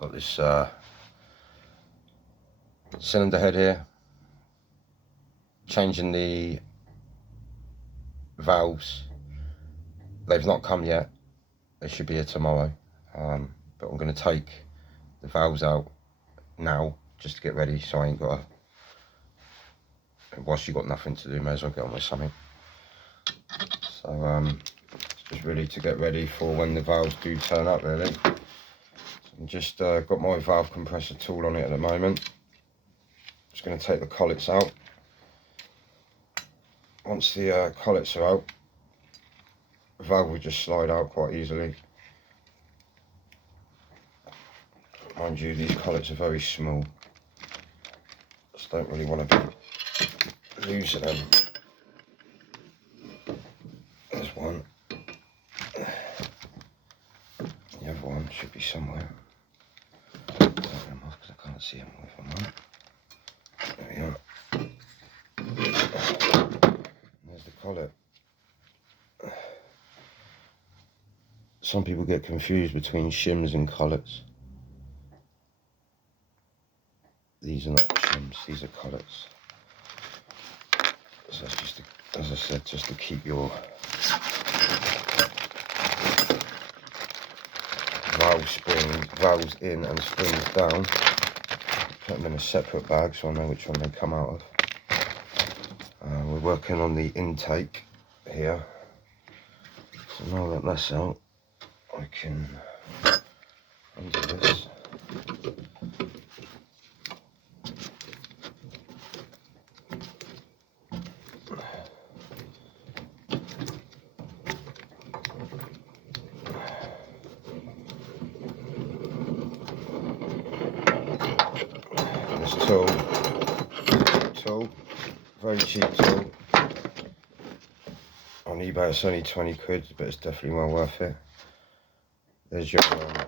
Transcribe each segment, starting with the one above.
Got this cylinder head here. Changing the valves. They've not come yet. They should be here tomorrow. But I'm going to take the valves out now just to get ready, so I ain't got to, whilst you've got nothing to do, may as well get on with something. So just really to get ready for when the valves do turn up, really. So I'm just got my valve compressor tool on it at the moment. Just going to take the collets out. Once the collets are out, the valve will just slide out quite easily. Mind you, these collets are very small. Just don't really want to be losing them. There's one. The other one should be somewhere. Take them off because I can't see them with them on. There we are. There's the collet. Some people get confused between shims and collets. These are not shims, these are collets. So that's just, as I said, just to keep your valves in and springs down. Put them in a separate bag so I know which one they come out of. We're working on the intake here. So now that that's out, I can undo this. This tool, very cheap tool. On eBay it's only 20 quid, but it's definitely well worth it. There's your, I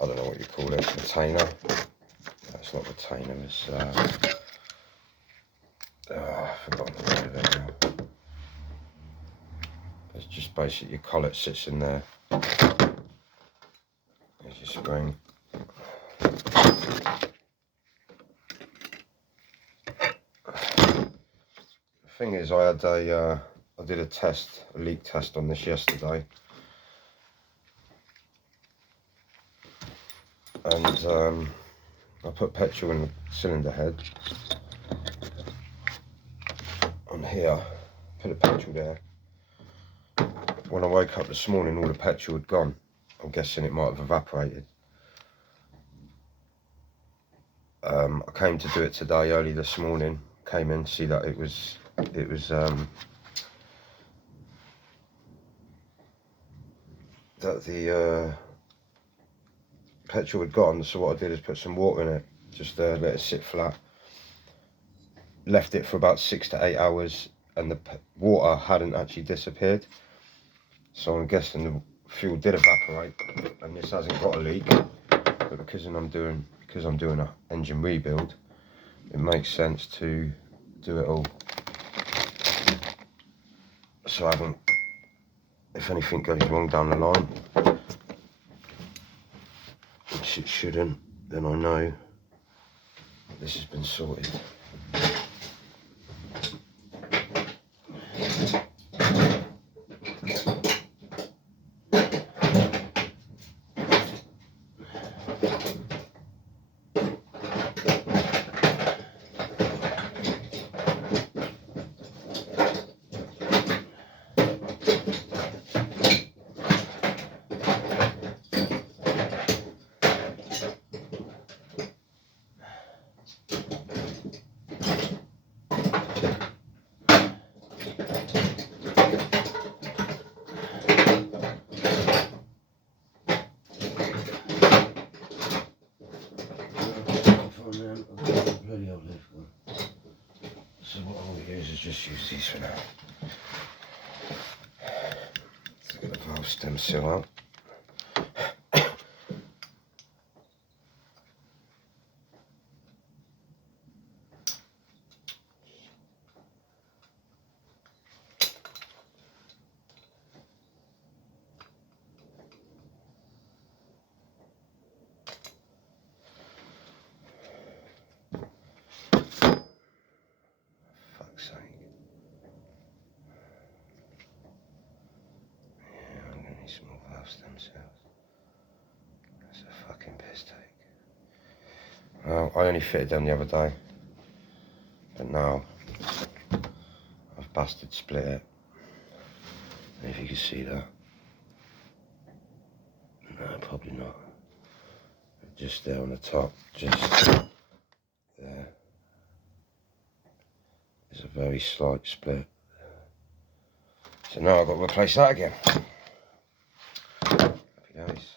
don't know what you call it, retainer. That's not retainer, it's, I've forgotten the name of it now. It's just basically your collet sits in there. There's your spring. The thing is, I did a leak test on this yesterday. And I put petrol in the cylinder head on here, put the petrol there. When I woke up this morning, all the petrol had gone. I'm guessing it might have evaporated. I came to do it today, early this morning. Came in to see that it was that the petrol had gone. So what I did is put some water in it, just let it sit flat. Left it for about 6 to 8 hours, and the water hadn't actually disappeared. So I'm guessing the fuel did evaporate, and this hasn't got a leak. But because I'm doing an engine rebuild, it makes sense to do it all. So I haven't, if anything goes wrong down the line, which it shouldn't, then I know this has been sorted. So what I'm going to do is just use these for now. Let's get the valve stem seal out. I only fitted them the other day, but now I've bastard split it. If you can see that. No, probably not. Just there on the top, just there. There's a very slight split. So now I've got to replace that again. Happy days.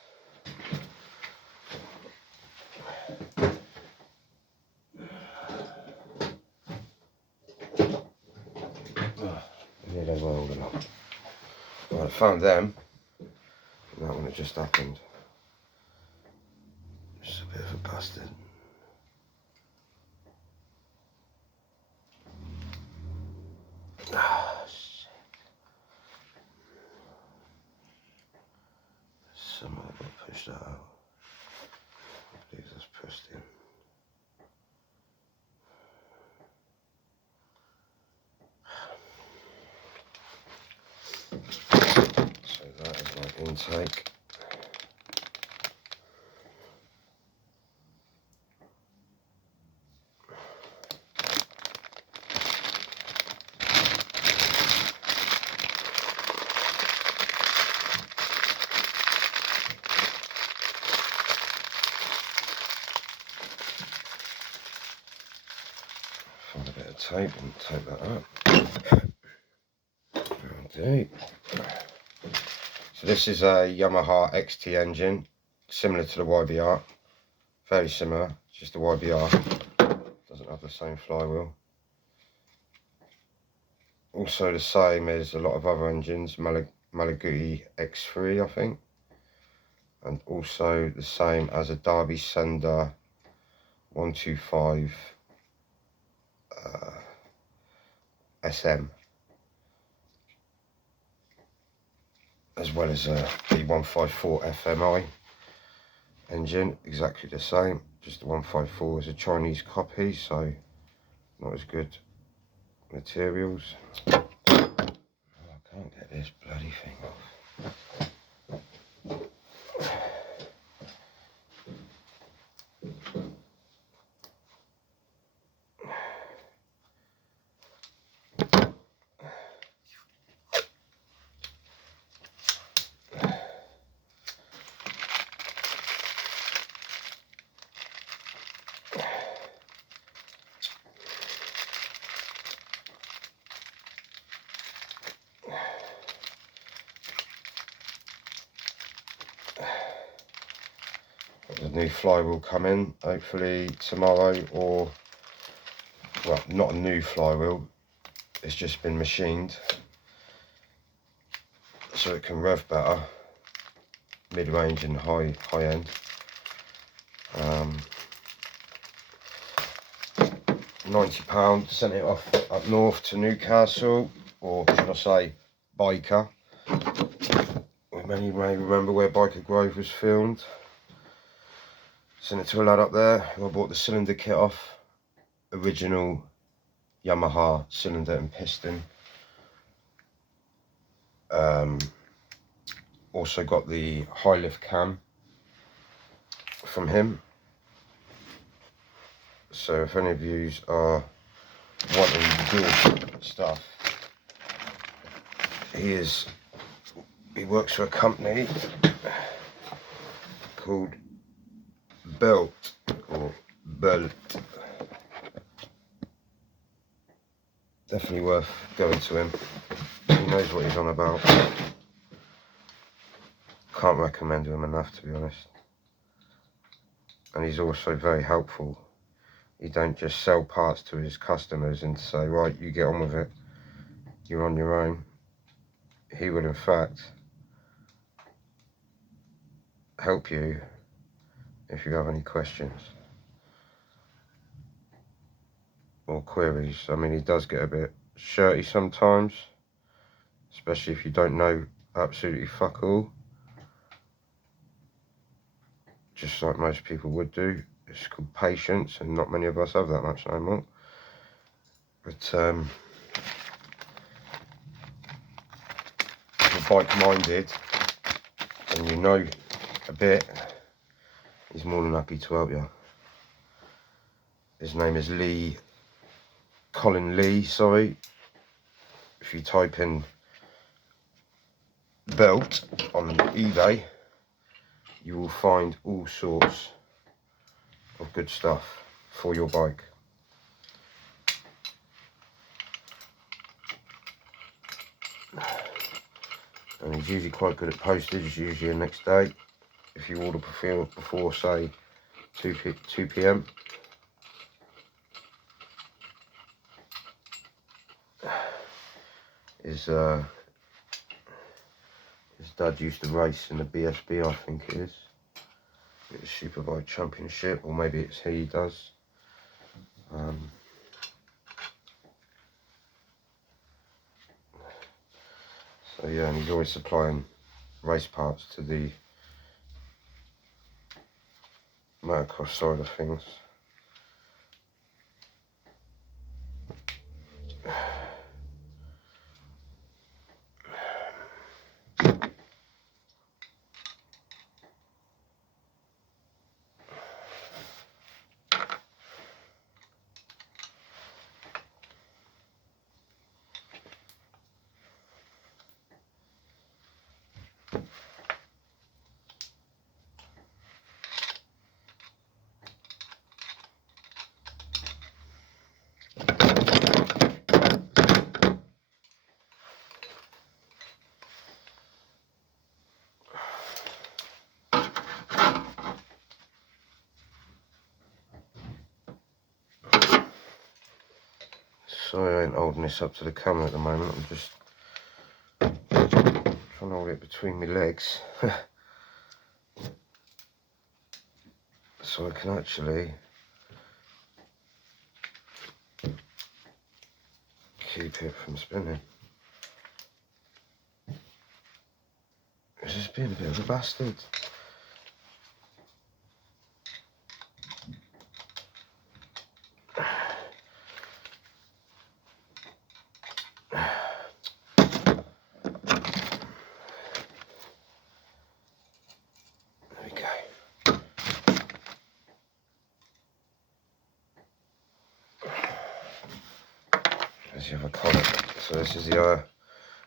Yeah, they were all along. Right, I found them. And that one had just happened. Just a bit of a bastard. Ah, shit. Somehow I've got to push that out. I believe that's pushed in. So that is my intake. Find a bit of tape and tape that up. Indeed. So this is a Yamaha XT engine, similar to the YBR. Very similar, just the YBR doesn't have the same flywheel. Also the same as a lot of other engines, Malaguti X3 I think. And also the same as a derbi senda 125 SM, as well as a B154 FMI engine, exactly the same. Just the 154 is a Chinese copy, so not as good materials. Oh, I can't get this bloody thing off. The new flywheel coming hopefully tomorrow, or well, not a new flywheel, it's just been machined so it can rev better, mid-range and high end. £90, sent it off up north to Newcastle, or should I say Biker. Many may remember where Biker Grove was filmed. Sent it to a lad up there who I bought the cylinder kit off. Original Yamaha cylinder and piston. Also got the high lift cam from him. So if any of you are wanting good stuff, he works for a company called Belt. Definitely worth going to him. He knows what he's on about. Can't recommend him enough, to be honest. And he's also very helpful. He don't just sell parts to his customers and say, right, you get on with it, you're on your own. He will in fact help you if you have any questions or queries. I mean, he does get a bit shirty sometimes, especially if you don't know absolutely fuck all, just like most people would do. It's called patience, and not many of us have that much no more. But if you're bike minded and you know a bit, he's more than happy to help you. His name is Colin Lee, sorry. If you type in belt on eBay, you will find all sorts of good stuff for your bike. And he's usually quite good at postage, usually the next day. If you order before say 2 p.m. His dad used to race in the BSB, I think it is. It's a Superbike Championship, or maybe it's he does. So yeah, and he's always supplying race parts to the motocross side of things. Sorry I ain't holding this up to the camera at the moment, I'm just trying to hold it between my legs so I can actually keep it from spinning. It's just being a bit of a bastard. There's the other collar. So this is the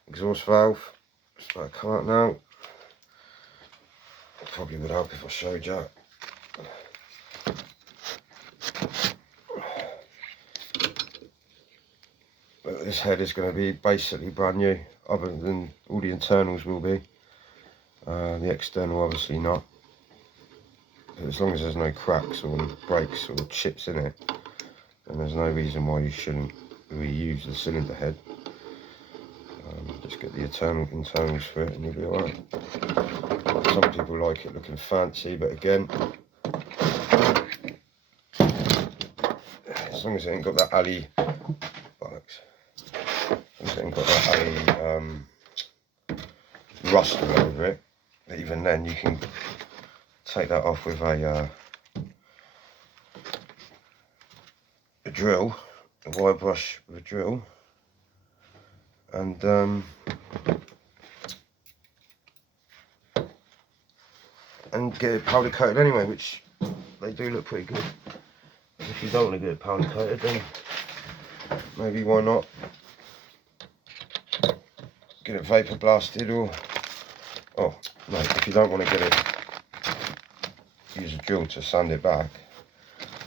exhaust valve. It's about to come out now. It probably would help if I showed you. But this head is going to be basically brand new, other than all the internals will be. The external obviously not. But as long as there's no cracks or breaks or chips in it, then there's no reason why you shouldn't reuse the cylinder head. Just get the internals for it and you'll be alright. Some people like it looking fancy, but again, as long as it ain't got that alley bollocks. As long as it ain't got that alley rust all over it, but even then you can take that off with a drill, a wire brush with a drill, and get it powder coated anyway, which they do look pretty good. If you don't want to get it powder coated, then maybe why not get it vapor blasted, or no, if you don't want to get it, use a drill to sand it back.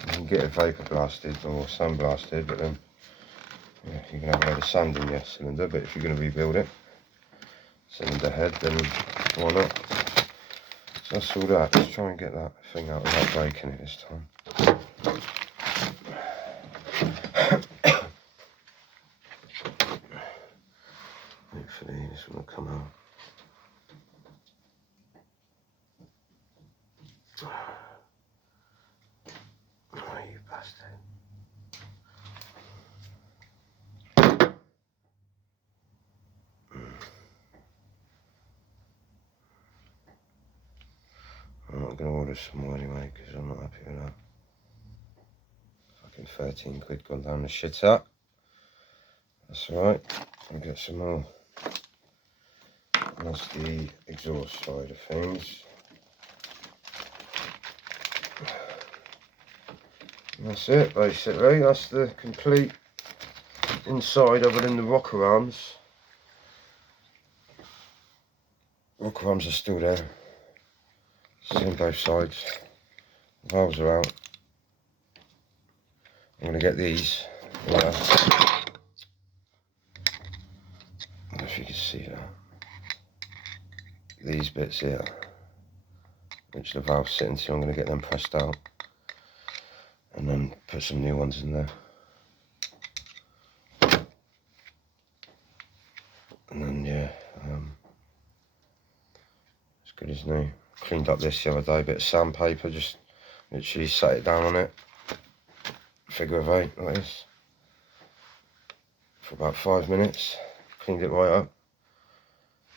You can get it vapor blasted or sand blasted, but then yeah, you can have a load of sand in your cylinder. But if you're going to rebuild it, cylinder head, then why not? So that's all that. Let's try and get that thing out without breaking it this time. Hopefully this will come out. Oh, you bastard. I'm not going to order some more anyway, because I'm not happy with that. Fucking 13 quid gone down the shitter. That's alright. I'll get some more. And that's the exhaust side of things. And that's it basically. That's the complete inside other than the rocker arms. Rocker arms are still there. Seen both sides. Valves are out. I'm going to get these. I don't know if you can see that. These bits here, which the valve's sitting to, I'm going to get them pressed out and then put some new ones in there. And then yeah, as good as new. Cleaned up this the other day, bit of sandpaper, just literally sat it down on it, figure of 8 like this, for about 5 minutes, cleaned it right up.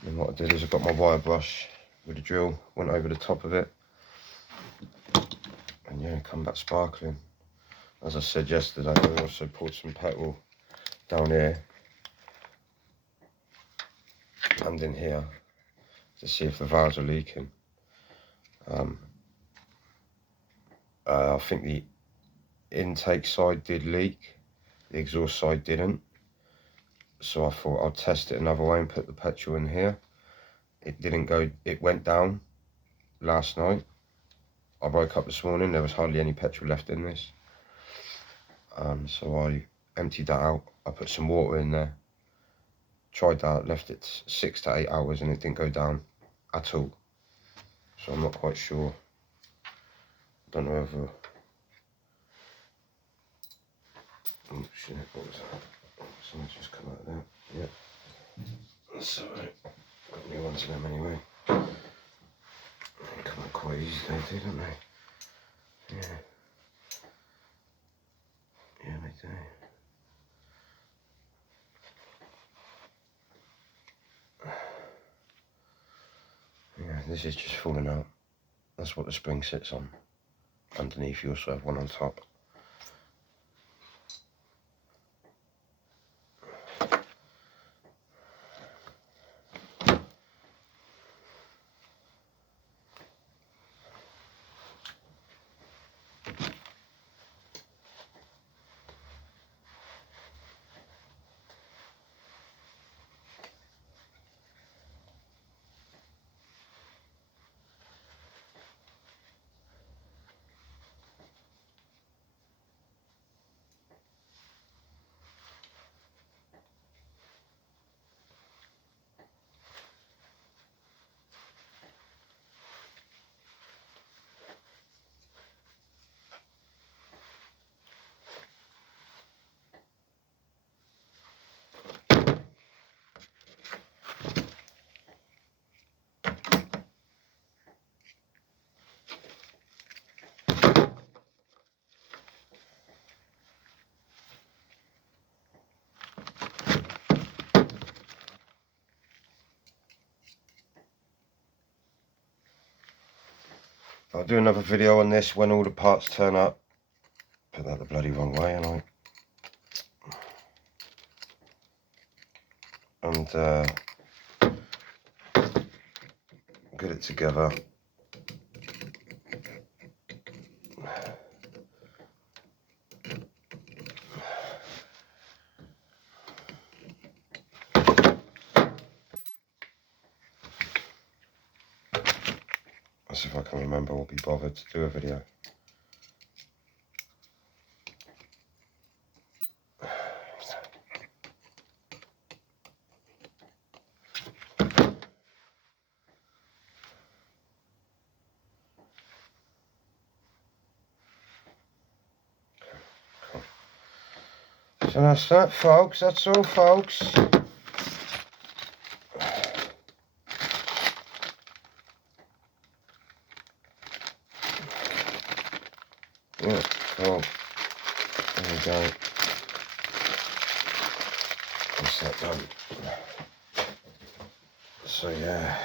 And what I did is I got my wire brush with a drill, went over the top of it, and yeah, come back sparkling. As I said yesterday, I also poured some petrol down here and in here to see if the valves are leaking. I think the intake side did leak, the exhaust side didn't. So I thought I'd test it another way and put the petrol in here. It didn't go, it went down last night. I woke up this morning, there was hardly any petrol left in this. So I emptied that out, I put some water in there, tried that, left it 6 to 8 hours and it didn't go down at all. So I'm not quite sure. Don't know if oh shit, what was that? Someone's just come out of that. Yeah. That's alright. Got new ones of them anyway. They come out quite easily, don't they? Yeah. Yeah, they do. Yeah, this is just falling out. That's what the spring sits on. Underneath, you also have one on top. I'll do another video on this when all the parts turn up. Put that the bloody wrong way, and get it together. As if I can remember, we'll be bothered to do a video. So that's that, folks. That's all, folks. Yeah, cool. There we go. That's that done. So yeah.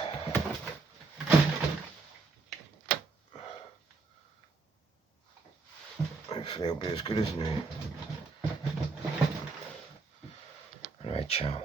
Hopefully it'll be as good as new. Alright, ciao.